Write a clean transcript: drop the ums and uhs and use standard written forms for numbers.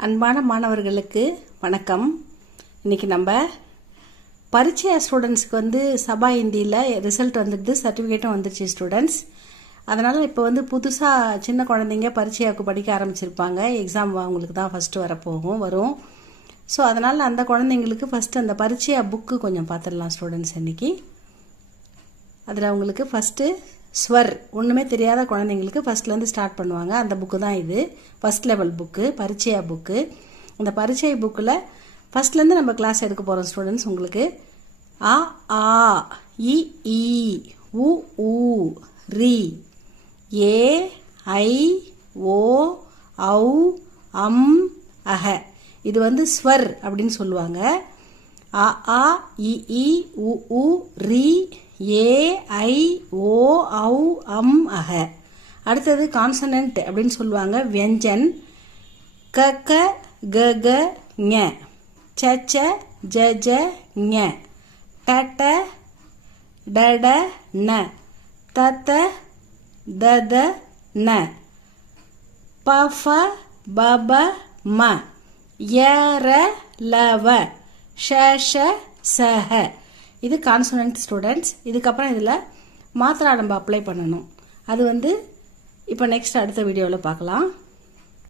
அன்பான மாணவர்களுக்கு வணக்கம். இன்னைக்கு நம்ம பரீட்சை ஸ்டூடெண்ட்ஸ்க்கு வந்து சபா இந்தியில் ரிசல்ட் வந்துடுது, சர்டிஃபிகேட்டும் வந்துடுச்சு ஸ்டூடெண்ட்ஸ். அதனால் இப்போ வந்து புதுசாக சின்ன குழந்தைங்க பரீட்சையாவுக்கு படிக்க ஆரம்பிச்சிருப்பாங்க. எக்ஸாம் அவங்களுக்கு தான் ஃபஸ்ட்டு வரும். ஸோ அதனால் அந்த குழந்தைங்களுக்கு ஃபஸ்ட்டு அந்த பரீட்சையா புக்கு கொஞ்சம் பார்த்துடலாம் ஸ்டூடெண்ட்ஸ் இன்னைக்கு. அதில் அவங்களுக்கு ஃபஸ்ட்டு ஸ்வர் ஒன்றுமே தெரியாத குழந்தைங்களுக்கு ஃபஸ்ட்லேருந்து ஸ்டார்ட் பண்ணுவாங்க. அந்த புக்கு தான் இது, ஃபஸ்ட் லெவல் புக்கு, பரீட்சையா புக்கு. அந்த பரீட்சை புக்கில் ஃபஸ்ட்லேருந்து நம்ம கிளாஸ் எடுக்க போகிறோம் ஸ்டூடெண்ட்ஸ். உங்களுக்கு அ ஆ இ ஈ உ ஊ ரி ஏ ஐ ஓ ஔ அம் அஹ, இது வந்து ஸ்வர் அப்படின்னு சொல்லுவாங்க. அ ஆ இ ஈ உ ஊ ரி ஏ ஐ ஓ ஔ அம் அஹ. அடுத்தது கான்சனன்ட் அப்படின்னு சொல்லுவாங்க, வியஞ்சன். க க க க ஞ, ச ச ஜ ஜ ஞ, ட ட ட ட ந, த த த த ந, ப ஃப ப ப ம, ய ர ல வ, ஷ ஷ ச ஹ. இது கான்சனன்ட் ஸ்டூடெண்ட்ஸ். இதுக்கப்புறம் இதில் மாத்திரா நம்ம அப்ளை பண்ணணும். அது வந்து இப்போ நெக்ஸ்ட் அடுத்த வீடியோவில் பார்க்கலாம்.